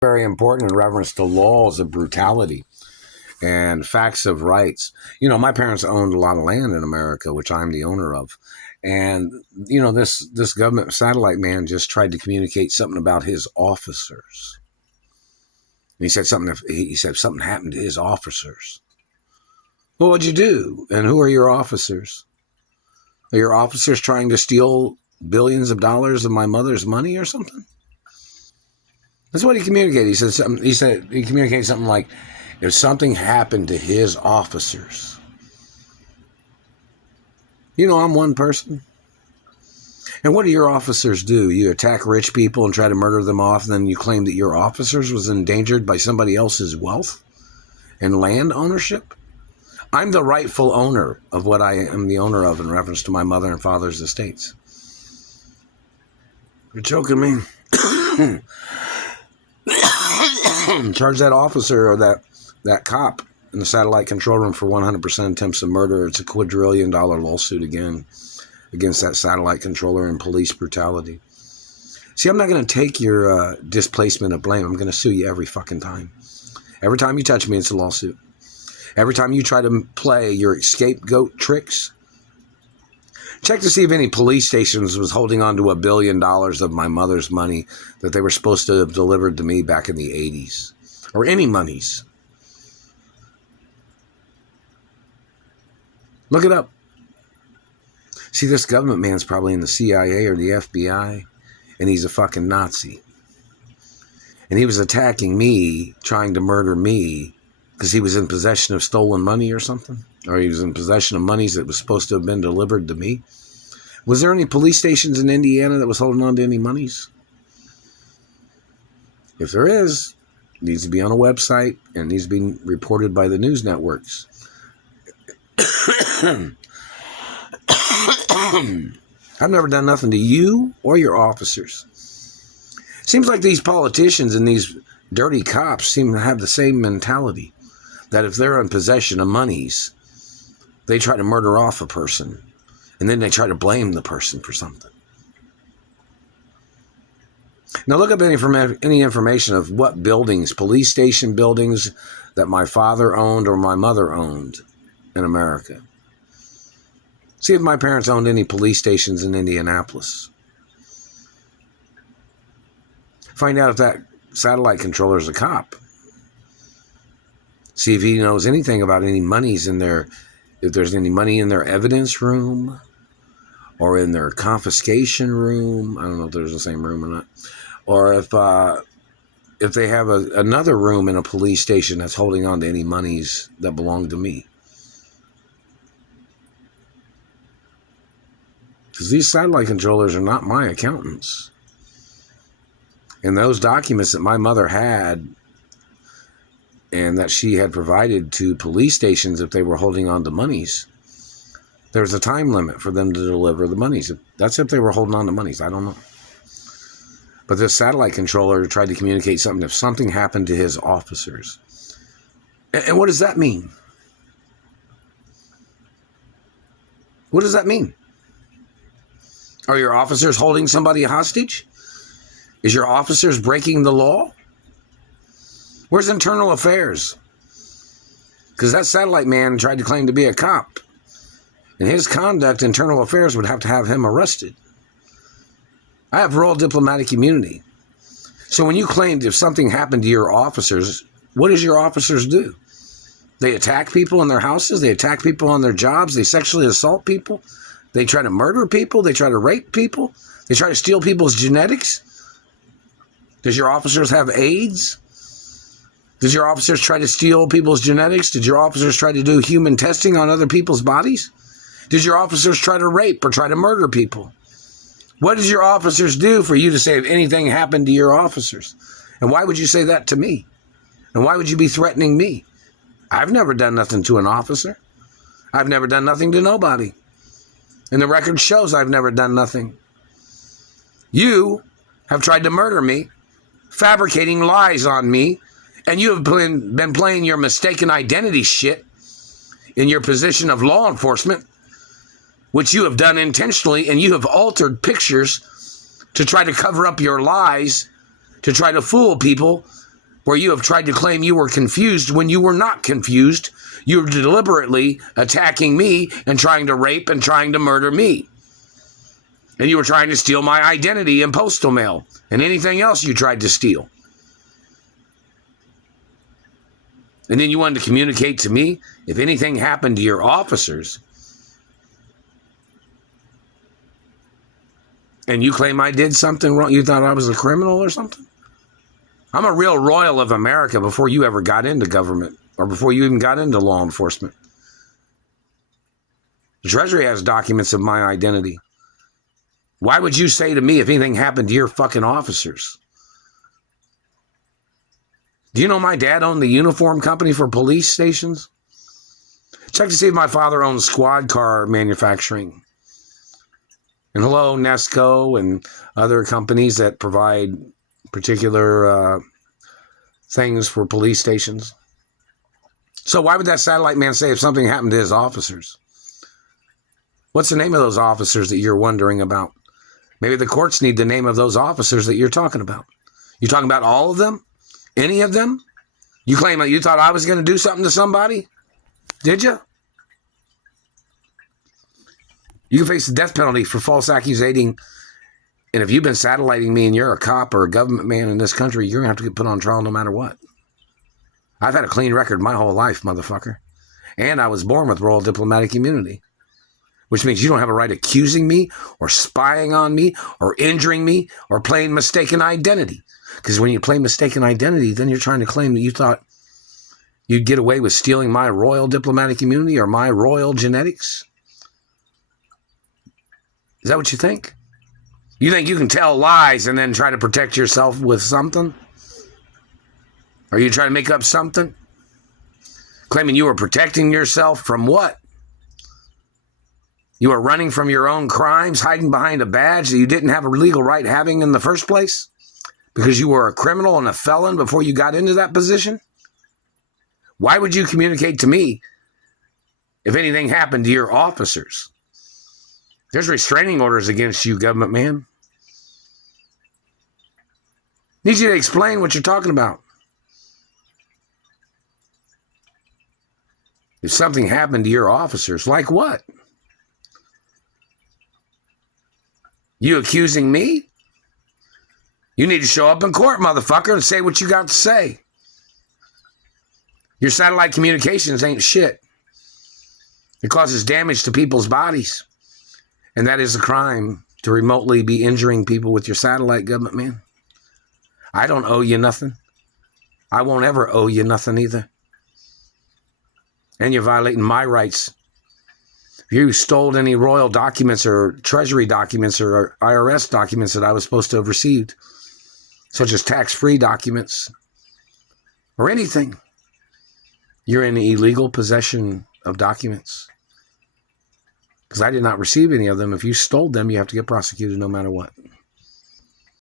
Very important in reference to laws of brutality and facts of rights. My parents owned a lot of land in America, which I'm the owner of. And, this government satellite man just tried to communicate something about his officers. And he said something happened to his officers. Well, what'd you do? And who are your officers? Are your officers trying to steal billions of dollars of my mother's money or something? That's what he communicated. He communicated something like, if something happened to his officers. I'm one person. And what do your officers do? You attack rich people and try to murder them off, and then you claim that your officers was endangered by somebody else's wealth and land ownership? I'm the rightful owner of what I am the owner of in reference to my mother and father's estates. You're choking me. Charge that officer or that cop in the satellite control room for 100% attempts of murder. It's a quadrillion-dollar lawsuit against that satellite controller and police brutality. See, I'm not going to take your displacement of blame. I'm going to sue you every fucking time. Every time you touch me, it's a lawsuit. Every time you try to play your scapegoat tricks, check to see if any police stations was holding on to $1 billion of my mother's money that they were supposed to have delivered to me back in the 80s. Or any monies. Look it up. See, this government man's probably in the CIA or the FBI, and he's a fucking Nazi. And he was attacking me, trying to murder me, because he was in possession of stolen money or something? Or he was in possession of monies that was supposed to have been delivered to me? Was there any police stations in Indiana that was holding on to any monies? If there is, it needs to be on a website and needs to be reported by the news networks. I've never done nothing to you or your officers. Seems like these politicians and these dirty cops seem to have the same mentality, that if they're in possession of monies, they try to murder off a person, and then they try to blame the person for something. Now look up any information of what buildings, police station buildings, that my father owned or my mother owned in America. See if my parents owned any police stations in Indianapolis. Find out if that satellite controller is a cop. See if he knows anything about any monies in their, if there's any money in their evidence room or in their confiscation room. I don't know if there's the same room or not. Or if they have another room in a police station that's holding on to any monies that belong to me. Because these satellite controllers are not my accountants. And those documents that my mother had and that she had provided to police stations if they were holding on to monies, there's a time limit for them to deliver the monies. That's if they were holding on to monies. I don't know. But this satellite controller tried to communicate something if something happened to his officers. And what does that mean? What does that mean? Are your officers holding somebody hostage? Is your officers breaking the law? Where's internal affairs? Because that satellite man tried to claim to be a cop. And his conduct, internal affairs, would have to have him arrested. I have royal diplomatic immunity. So when you claimed if something happened to your officers, what does your officers do? They attack people in their houses. They attack people on their jobs. They sexually assault people. They try to murder people. They try to rape people. They try to steal people's genetics. Does your officers have AIDS? Did your officers try to steal people's genetics? Did your officers try to do human testing on other people's bodies? Did your officers try to rape or try to murder people? What did your officers do for you to say if anything happened to your officers? And why would you say that to me? And why would you be threatening me? I've never done nothing to an officer. I've never done nothing to nobody. And the record shows I've never done nothing. You have tried to murder me, fabricating lies on me, and you have been playing your mistaken identity shit in your position of law enforcement, which you have done intentionally, and you have altered pictures to try to cover up your lies, to try to fool people, where you have tried to claim you were confused when you were not confused. You were deliberately attacking me and trying to rape and trying to murder me. And you were trying to steal my identity and postal mail and anything else you tried to steal. And then you wanted to communicate to me if anything happened to your officers. And you claim I did something wrong. You thought I was a criminal or something? I'm a real royal of America before you ever got into government or before you even got into law enforcement. The Treasury has documents of my identity. Why would you say to me if anything happened to your fucking officers? Do you know my dad owned the uniform company for police stations? Check to see if my father owns squad car manufacturing. And hello, Nesco and other companies that provide particular things for police stations. So why would that satellite man say if something happened to his officers? What's the name of those officers that you're wondering about? Maybe the courts need the name of those officers that you're talking about. You talking about all of them? Any of them? You claim that you thought I was going to do something to somebody? Did you? You can face the death penalty for false accusating. And if you've been satelliting me and you're a cop or a government man in this country, you're going to have to get put on trial no matter what. I've had a clean record my whole life, motherfucker. And I was born with royal diplomatic immunity, which means you don't have a right accusing me or spying on me or injuring me or playing mistaken identity. Because when you play mistaken identity, then you're trying to claim that you thought you'd get away with stealing my royal diplomatic immunity or my royal genetics. Is that what you think? You think you can tell lies and then try to protect yourself with something? Are you trying to make up something? Claiming you were protecting yourself from what? You were running from your own crimes, hiding behind a badge that you didn't have a legal right having in the first place? Because you were a criminal and a felon before you got into that position? Why would you communicate to me if anything happened to your officers? There's restraining orders against you, government man. Need you to explain what you're talking about. If something happened to your officers, like what? You accusing me? You need to show up in court, motherfucker, and say what you got to say. Your satellite communications ain't shit. It causes damage to people's bodies. And that is a crime, to remotely be injuring people with your satellite, government man. I don't owe you nothing. I won't ever owe you nothing either. And you're violating my rights. If you stole any royal documents or treasury documents or IRS documents that I was supposed to have received, such as tax-free documents or anything, you're in illegal possession of documents. Because I did not receive any of them. If you stole them, you have to get prosecuted no matter what.